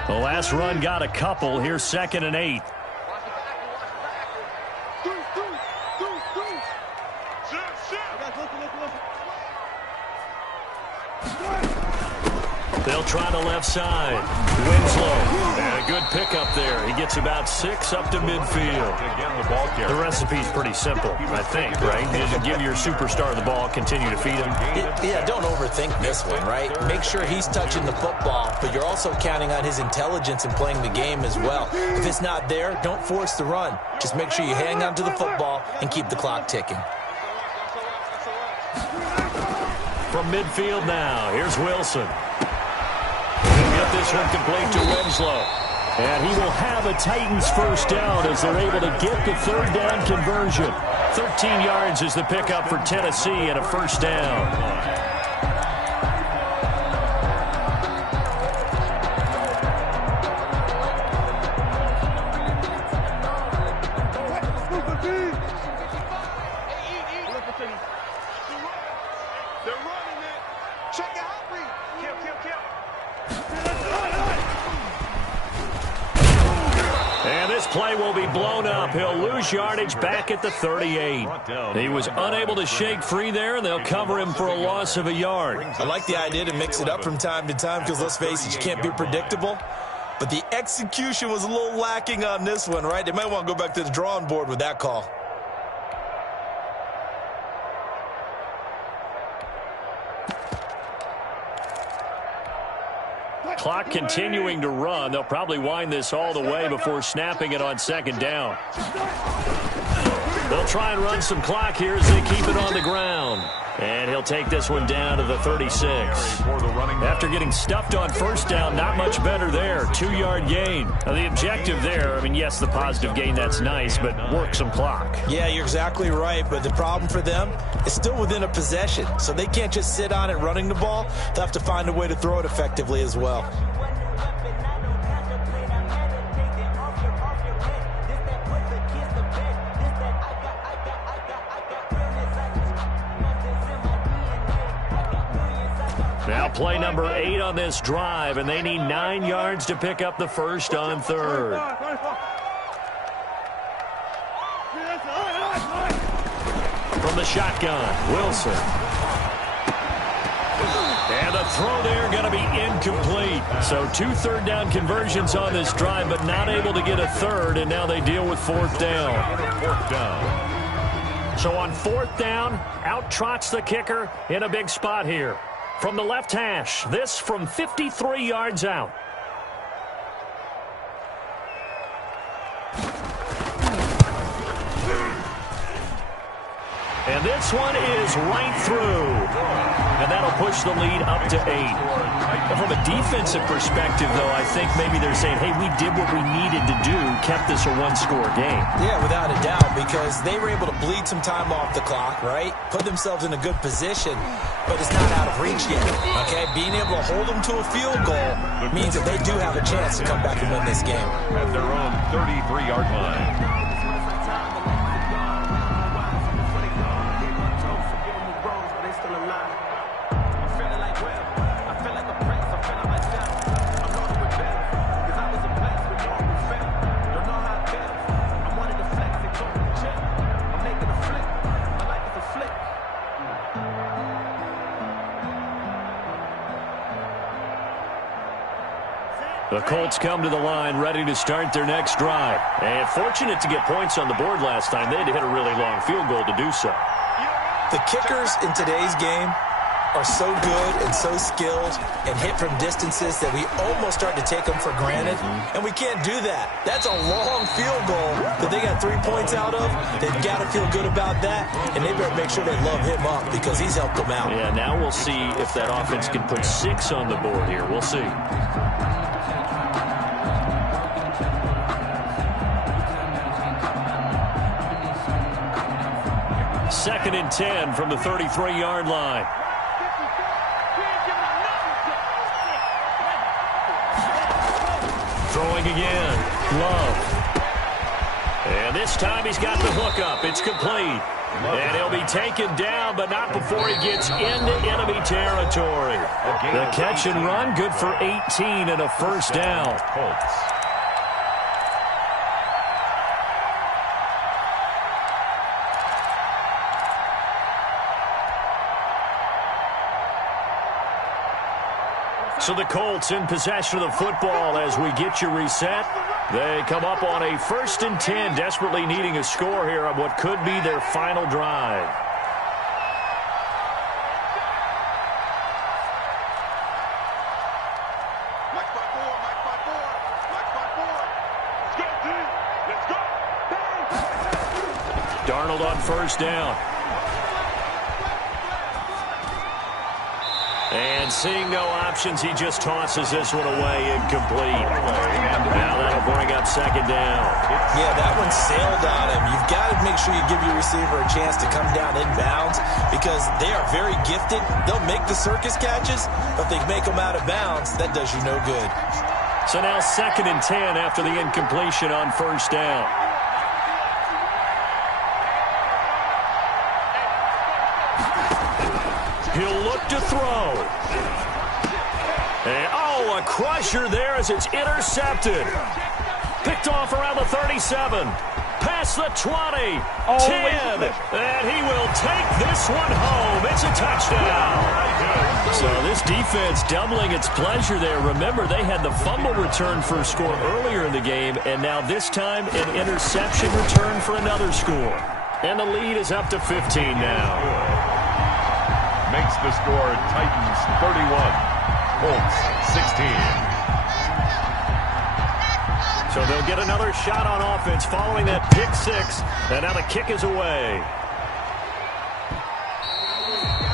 The last run got a couple. Here's 2nd and 8. They'll try the left side. Winslow. And a good pickup there. He gets about 6 up to midfield. The recipe's pretty simple, I think, right? You just give your superstar the ball, continue to feed him. Yeah, don't overthink this one, right? Make sure he's touching the football, but you're also counting on his intelligence in playing the game as well. If it's not there, don't force the run. Just make sure you hang on to the football and keep the clock ticking. From midfield now, here's Wilson. He'll get this one complete to Winslow. And he will have a Titans first down as they're able to get the 3rd down conversion. 13 yards is the pickup for Tennessee and a first down. Play will be blown up. He'll lose yardage back at the 38. He was unable to shake free there, and they'll cover him for a loss of a yard. I like the idea to mix it up from time to time because, let's face it, you can't be predictable. But the execution was a little lacking on this one, right? They might want to go back to the drawing board with that call. Clock continuing to run. They'll probably wind this all the way before snapping it on 2nd down. They'll try and run some clock here as they keep it on the ground. And he'll take this one down to the 36. After getting stuffed on first down, not much better there. 2-yard gain. Now, the objective there, I mean, yes, the positive gain, that's nice, but work some clock. Yeah, you're exactly right, but the problem for them is still within a possession. So they can't just sit on it running the ball. They'll have to find a way to throw it effectively as well. Now play number 8 on this drive, and they need 9 yards to pick up the first on 3rd. from the shotgun. Wilson. And the throw there going to be incomplete. So 2 third-down conversions on this drive, but not able to get a third, and now they deal with 4th down. 4th down. So on 4th down, out trots the kicker in a big spot here. From the left hash, this from 53 yards out. And this one is right through. And that'll push the lead up to 8. And from a defensive perspective, though, I think maybe they're saying, hey, we did what we needed to do, kept this a one-score game. Yeah, without a doubt, because they were able to bleed some time off the clock, right? Put themselves in a good position, but it's not out of reach yet, okay? Being able to hold them to a field goal means that they do have a chance to come back and win this game. At their own 33-yard line. The Colts come to the line ready to start their next drive. And fortunate to get points on the board last time. They had to hit a really long field goal to do so. The kickers in today's game are so good and so skilled and hit from distances that we almost start to take them for granted. And we can't do that. That's a long field goal that they got 3 points out of. They've got to feel good about that. And they better make sure they love him up because he's helped them out. Yeah, now we'll see if that offense can put 6 on the board here. We'll see. Second and 10 from the 33-yard line. Throwing again. Love. And this time he's got the hook up. It's complete. And he'll be taken down, but not before he gets into enemy territory. The catch and run, good for 18 and a first down. Colts. So the Colts in possession of the football as we get you reset. They come up on a 1st and 10, desperately needing a score here on what could be their final drive. Darnold on 1st down. And seeing no options, he just tosses this one away, incomplete. Now that'll bring up 2nd down. Yeah, that one sailed on him. You've got to make sure you give your receiver a chance to come down inbounds because they are very gifted. They'll make the circus catches, but if they make them out of bounds, that does you no good. So now 2nd and 10 after the incompletion on 1st down. He'll look to throw. And, a crusher there as it's intercepted. Picked off around the 37. Past the 20. 10. And he will take this one home. It's a touchdown. So this defense doubling its pleasure there. Remember, they had the fumble return for a score earlier in the game, and now this time an interception return for another score. And the lead is up to 15 now. Makes the score Titans 31, Colts 16. So they'll get another shot on offense following that pick 6. And now the kick is away.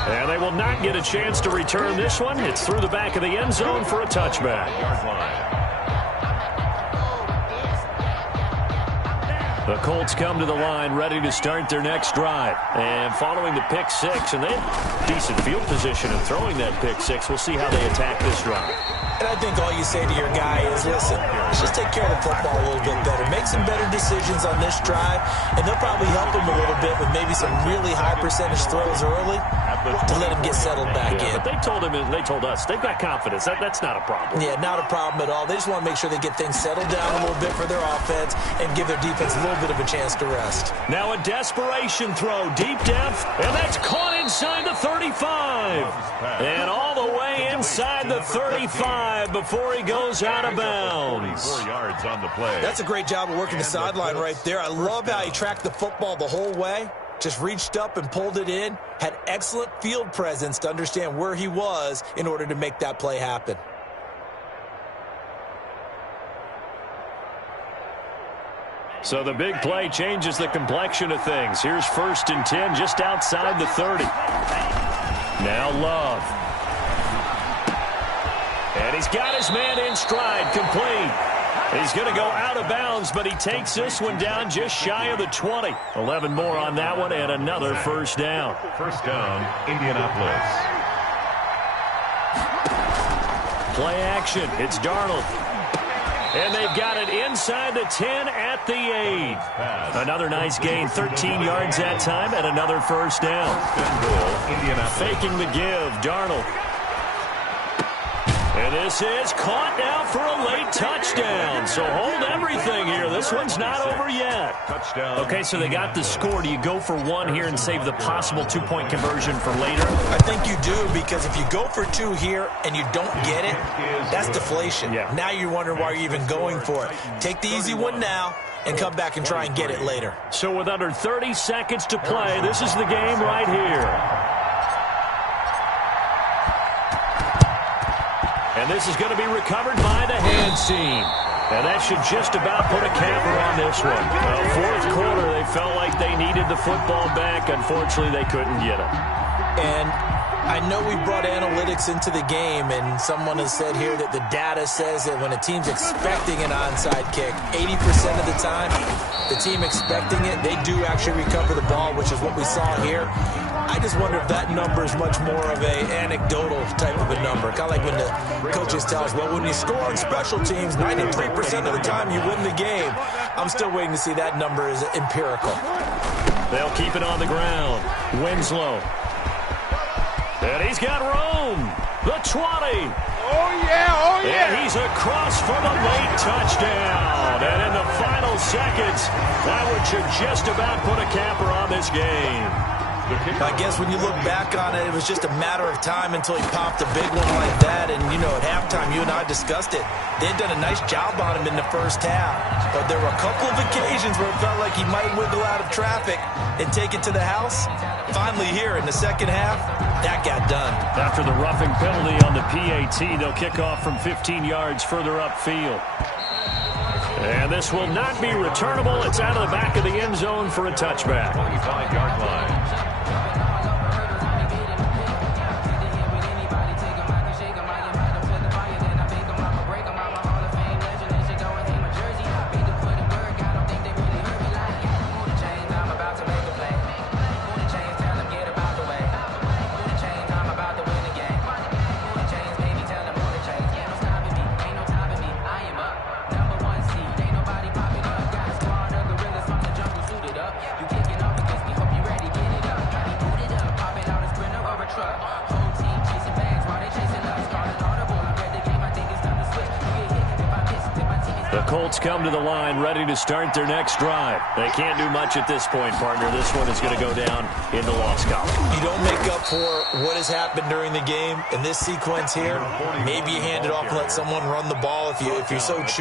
And they will not get a chance to return this one. It's through the back of the end zone for a touchback. The Colts come to the line ready to start their next drive. And following the pick 6, and they have decent field position in throwing that pick 6. We'll see how they attack this drive. And I think all you say to your guy is, listen, let's just take care of the football a little bit better. Make some better decisions on this drive, and they'll probably help him a little bit with maybe some really high percentage throws early to let him get settled back in. But they told him, and they told us, they've got confidence. That's not a problem. Yeah, not a problem at all. They just want to make sure they get things settled down a little bit for their offense and give their defense a little little bit of a chance to rest. Now a desperation throw, deep depth, and that's caught inside the 35. And all the way inside the 35 before he goes out of bounds. 4 yards on the play. That's a great job of working the sideline right there. I love how he tracked the football the whole way. Just reached up and pulled it in. Had excellent field presence to understand where he was in order to make that play happen. So the big play changes the complexion of things. Here's 1st and 10 just outside the 30. Now Love. And he's got his man in stride, complete. He's going to go out of bounds, but he takes this one down just shy of the 20. 11 more on that one, and another first down. First down, Indianapolis. Play action. It's Darnold. And they've got it inside the 10 at the 8. Another nice gain, 13 yards that time, and another first down. Faking the give, Darnold. And this is caught now for a late touchdown. So hold everything here. This one's not over yet. Touchdown. Okay, so they got the score. Do you go for one here and save the possible 2-point conversion for later? I think you do, because if you go for 2 here and you don't get it, that's deflation. Yeah. Now you're wondering why you're even going for it. Take the easy one now and come back and try and get it later. So with under 30 seconds to play, this is the game right here. And this is going to be recovered by the hands team. And that should just about put a capper on this one. Fourth quarter, they felt like they needed the football back. Unfortunately, they couldn't get it. And I know we brought analytics into the game, and someone has said here that the data says that when a team's expecting an onside kick, 80% of the time, the team expecting it, they do actually recover the ball, which is what we saw here. I just wonder if that number is much more of a anecdotal type of a number. Kind of like when the coaches tell us, well, when you score on special teams, 93% of the time you win the game. I'm still waiting to see that number is empirical. They'll keep it on the ground. Winslow. And he's got room. The 20. Oh, yeah, oh, yeah. And he's across for the late touchdown. And in the final seconds, that one should just about put a capper on this game. I guess when you look back on it, it was just a matter of time until he popped a big one like that. And, you know, at halftime, you and I discussed it. They had done a nice job on him in the first half. But there were a couple of occasions where it felt like he might wiggle out of traffic and take it to the house. Finally here in the second half, that got done. After the roughing penalty on the PAT, they'll kick off from 15 yards further upfield. And this will not be returnable. It's out of the back of the end zone for a touchback. 25-yard line. Colts come to the line ready to start their next drive. They can't do much at this point, partner. This one is going to go down in the loss column. You don't make up for what has happened during the game in this sequence here. Maybe you hand it off and let someone run the ball if you so choose.